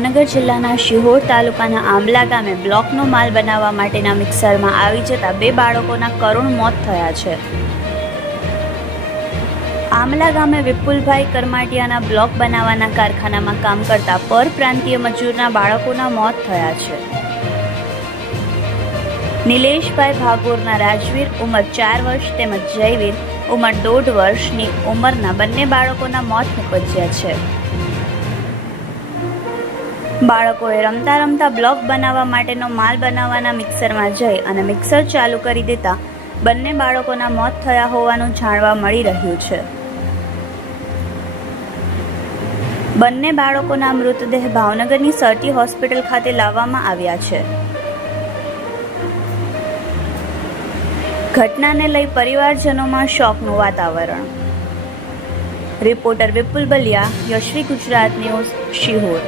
ભાવનગર જિલ્લાના શિહોર તાલુકાના આંબલા ગામે બ્લોકનો માલ બનાવવા માટેના મિક્સરમાં આવી જતા 2 બાળકોના કરુણ મોત થયા છે। આંબલા ગામે વિપુલભાઈ કરમાટિયાના બ્લોક બનાવવાના કારખાનામાં કામ કરતા પરપ્રાંતીય મજૂરના બાળકોના મોત થયા છે। નિલેશભાઈ ભાગોરના રાજવીર ઉંમર 4 વર્ષ તેમજ જયવીર ઉંમર 1.5 વર્ષની ઉંમરના બંને બાળકોના મોત નિપજ્યા છે। બાળકોએ રમતા રમતા બ્લોક બનાવવા માટેનો માલ બનાવવાના મિક્સરમાં જઈ અને મિક્સર ચાલુ કરી દેતા બંને બાળકોના મોત થયા હોવાનું જાણવા મળી રહ્યું છે। બંને બાળકોના મૃતદેહ ભાવનગરની સરટી હોસ્પિટલ ખાતે લાવવામાં આવ્યા છે। ઘટનાને લઈ પરિવારજનોમાં શોકનું વાતાવરણ। રિપોર્ટર વિપુલ બલિયા, યશ્વી ગુજરાત ન્યૂઝ, શિહોર।